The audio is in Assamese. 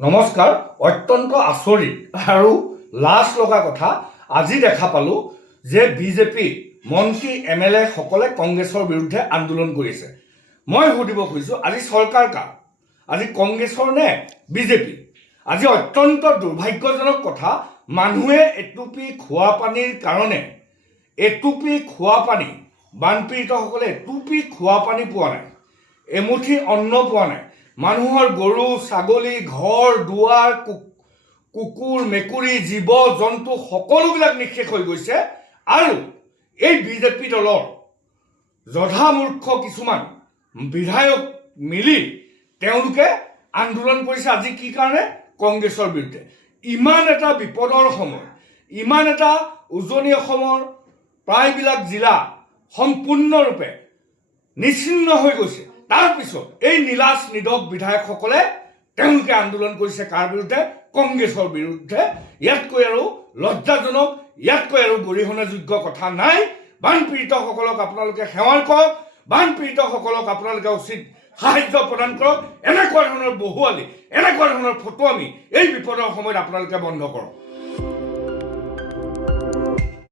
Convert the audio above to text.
নমস্কাৰ। অত্যন্ত আচৰিত আৰু লাজ লগা কথা আজি দেখা পালোঁ যে বিজেপি মন্ত্ৰী MLA সকলে কংগ্ৰেছৰ বিৰুদ্ধে আন্দোলন কৰিছে। মই সুধিব খুজিছোঁ, আজি চৰকাৰ কাৰ? আজি কংগ্ৰেছৰ নে বিজেপি? আজি অত্যন্ত দুৰ্ভাগ্যজনক কথা, মানুহে এটুপি খোৱা পানীৰ কাৰণে এটুপি খোৱা পানী, বানপীড়িতসকলে এটুপি খোৱা পানী পোৱা নাই, এমুঠি অন্ন পোৱা নাই। মানুহৰ গৰু ছাগলী ঘৰ দুৱাৰ কুকুৰ মেকুৰী জীৱ জন্তু সকলোবিলাক নিঃশেষ হৈ গৈছে। আৰু এই বিজেপি দলৰ জধামূৰ্খ কিছুমান বিধায়ক মিলি তেওঁলোকে আন্দোলন কৰিছে। আজি কি কাৰণে? কংগ্ৰেছৰ বিৰুদ্ধে। ইমান এটা বিপদৰ সময়, ইমান এটা উজনি অসমৰ প্ৰায়বিলাক জিলা সম্পূৰ্ণৰূপে নিশ্চিন্ন হৈ গৈছে। তাৰপিছত এই নীলাজ নিধক বিধায়কসকলে তেওঁলোকে আন্দোলন কৰিছে কাৰ বিৰুদ্ধে? কংগ্ৰেছৰ বিৰুদ্ধে। ইয়াতকৈ আৰু লজ্জাজনক, ইয়াতকৈ আৰু গৰিহণাযোগ্য কথা নাই। বানপীড়িতসকলক আপোনালোকে সেৱাৰ কৰক, বানপীড়িতসকলক আপোনালোকে উচিত সাহায্য প্ৰদান কৰক। এনেকুৱা ধৰণৰ বহুৱালি, এনেকুৱা ধৰণৰ ফটোৱামি এই বিপদৰ সময়ত আপোনালোকে বন্ধ কৰক।